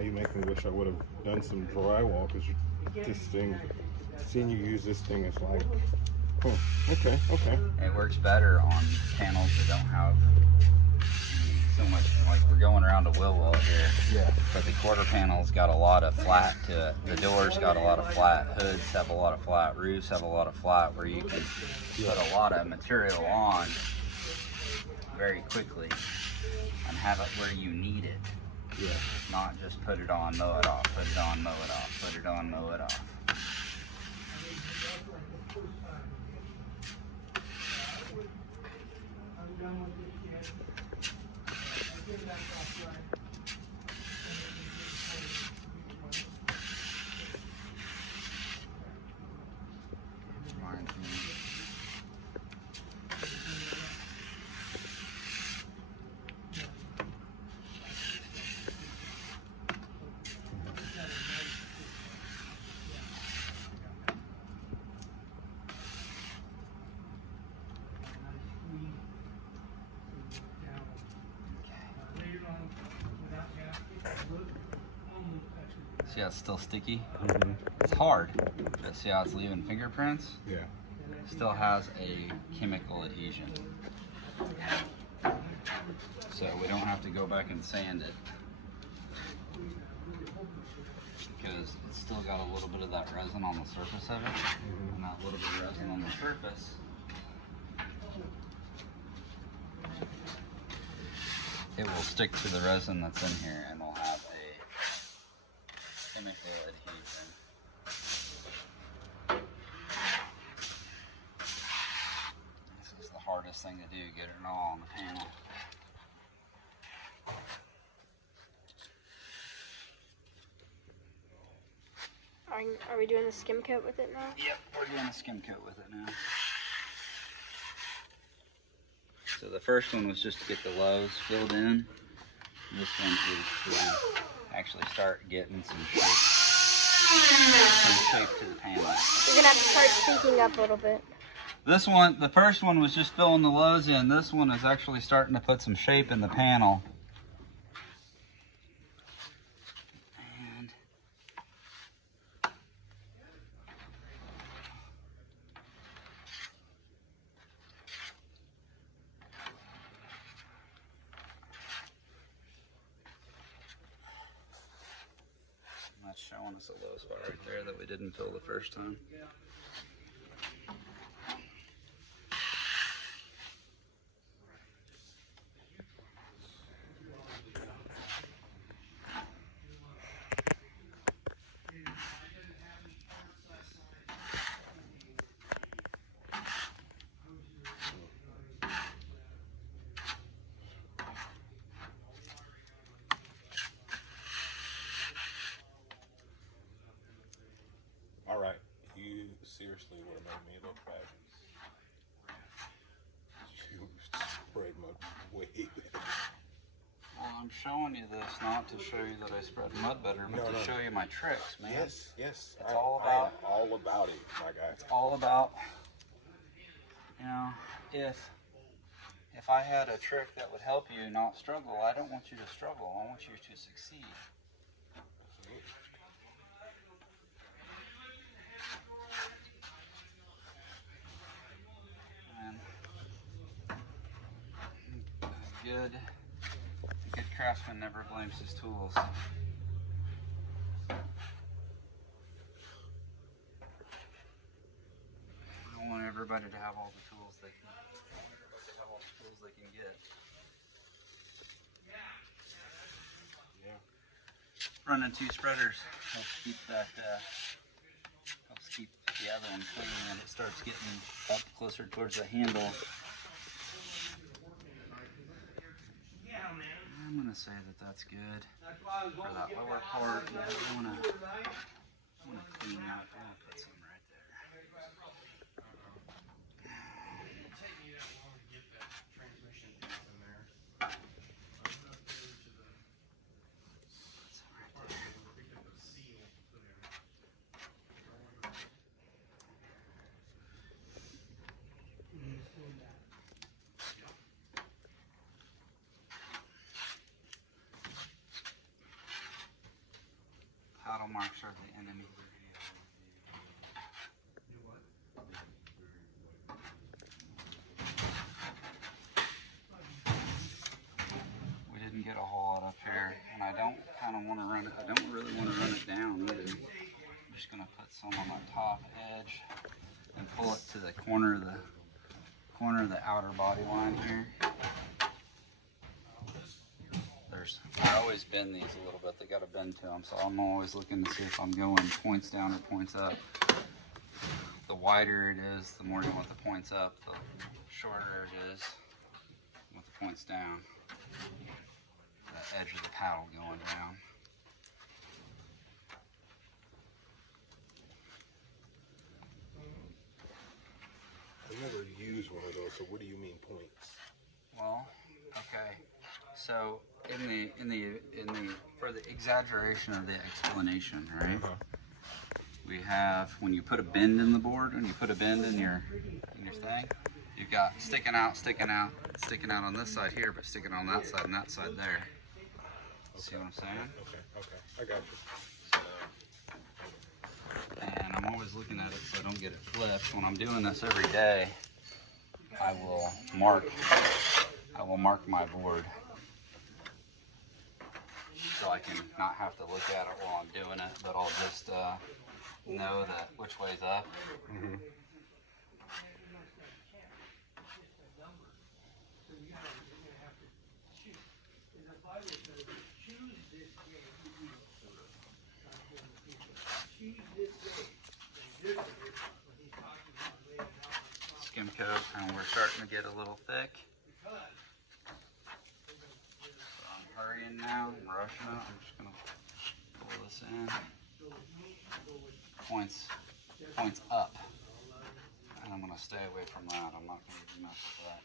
Now you make me wish I would have done some drywall because this thing, seeing you use this thing is like, oh, okay, okay. It works better on panels that don't have so much, like we're going around a wheel wall here. Yeah. But the quarter panel's got a lot of flat to it. The doors got a lot of flat. Hoods have a lot of flat. Roofs have a lot of flat where you can put a lot of material on very quickly and have it where you need it. Yeah. Not just put it on, mow it off, put it on, mow it off, put it on, mow it off. See how it's still sticky? Mm-hmm. It's hard, but see how it's leaving fingerprints? Yeah. Still has a chemical adhesion. So we don't have to go back and sand it, because it's still got a little bit of that resin on the surface of it, and that little bit of resin on the surface it will stick to the resin that's in here and will have a chemical adhesion. This is the hardest thing to do, get it all on the panel. Are we doing the skim coat with it now? Yep, we're doing a skim coat with it now. So the first one was just to get the lows filled in. This one is to actually start getting some shape to the panel. You're gonna have to start speaking up a little bit. This one, the first one was just filling the lows in. This one is actually starting to put some shape in the panel. That's showing us a low spot right there that we didn't fill the first time. Seriously would have made me look bad. You sprayed mud way better. Well, I'm showing you this not to show you that I spread mud better, but to show you my tricks, man. Yes, yes. It's all about, I am all about it, my guy. It's all about, you know, if I had a trick that would help you not struggle, I don't want you to struggle. I want you to succeed. A good craftsman never blames his tools. I want everybody to have all the tools they can. Get. Yeah. Running two spreaders helps keep that. Helps keep the other one clean, and it starts getting up closer towards the handle. I'm going to say that that's good for that lower part. I want to clean that. I want to put some right there. marks are the enemy. We didn't get a whole lot up here, and I don't kind of want to run it. I don't really want to run it down either. I'm just gonna put some on my top edge and pull it to the corner of the outer body line here. I always bend these a little bit. They got to bend to them, so I'm always looking to see if I'm going points down or points up. The wider it is, the more you want the points up. The shorter it is, you want the points down. The edge of the paddle going down. I've never used one of those, so what do you mean points? Well, okay. So in the for the exaggeration of the explanation, right? We have when you put a bend in the board, when you put a bend in your thing, you've got sticking out on this side here, but sticking on that side and that side there. Okay. See what I'm saying? Okay, I got you. And I'm always looking at it so I don't get it flipped. When I'm doing this every day, I will mark my board so I can not have to look at it while I'm doing it, but I'll just know that which way's up. Mm-hmm. Skim coat, and we're starting to get a little thick. So I'm hurrying now, I'm rushing it. I'm just gonna pull this in. Points up. And I'm gonna stay away from that. I'm not gonna mess with that.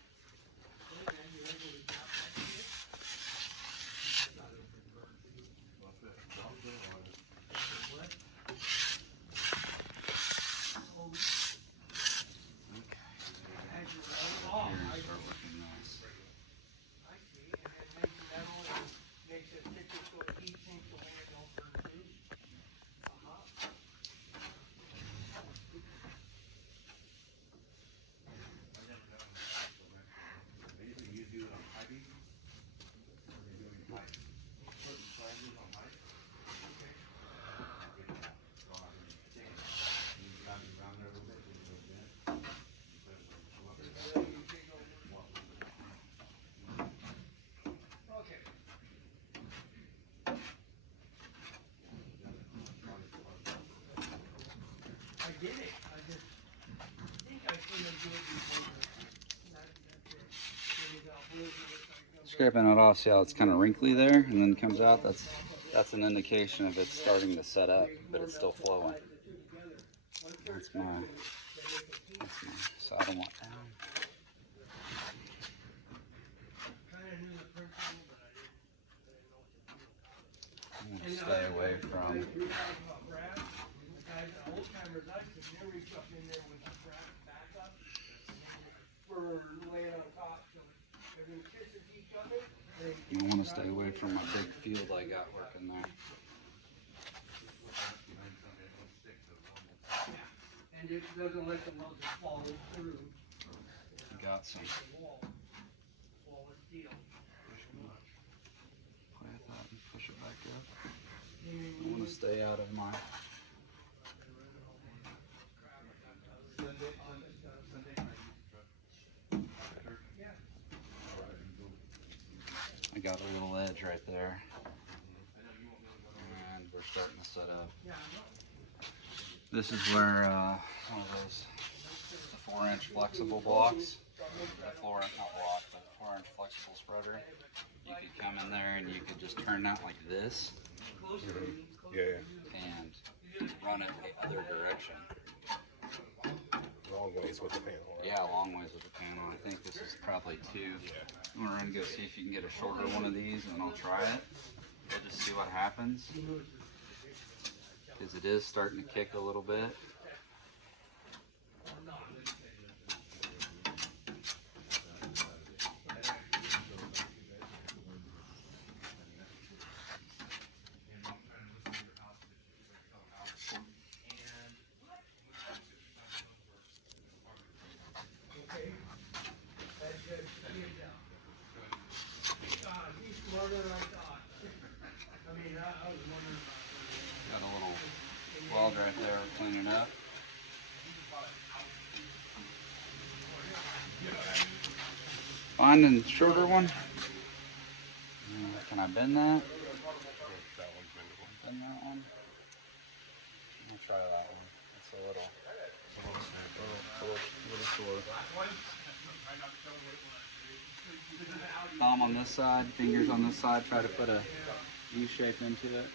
Scraping it off, see how it's kind of wrinkly there, and then comes out. That's an indication of it starting to set up, but it's still flowing. That's my saddle mount down. I'm gonna stay away from. I want to stay away from my big field I got working there. And it doesn't let the muzzle fall through. Got some. Play with that and push it back up. I want to stay out of my. I got a little edge right there, and we're starting to set up. This is where one of those, the 4-inch flexible blocks, not block, but 4-inch flexible spreader. You could come in there and you could just turn that like this, Yeah. and run it the other direction. Long ways with the panel. Right? Yeah, long ways with the panel. I think this is probably 2. I'm gonna run and go see if you can get a shorter one of these, and I'll try it. We'll just see what happens, because it is starting to kick a little bit. Find a shorter one. Can I bend that? That one's bendable. Bend that one. I'll try that one. It's a little sore. Thumb on this side, fingers on this side. Try to put a U shape into it.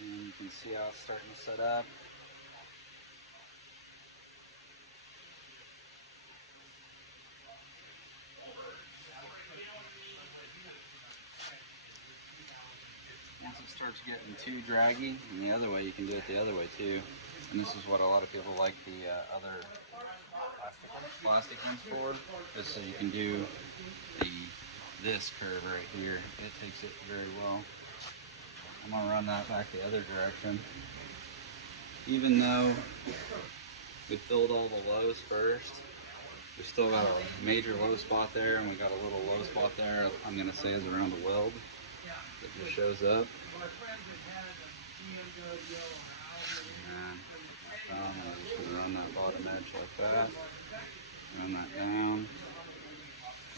And you can see how it's starting to set up. Once it starts getting too draggy, and the other way, you can do it the other way too. And this is what a lot of people like the other plastic ones for, is so you can do this curve right here. It takes it very well. I'm gonna run that back the other direction. Even though we filled all the lows first, we still got a major low spot there, and we got a little low spot there. I'm gonna say is around the weld that just shows up. And I'm just gonna run that bottom edge like that. Run that down.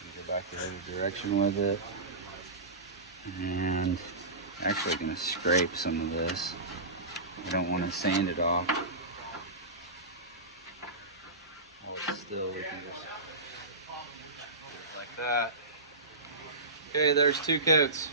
And go back the other direction with it. And actually gonna scrape some of this. I don't want to sand it off. While it's still, we can just do it like that. Okay, there's 2 coats.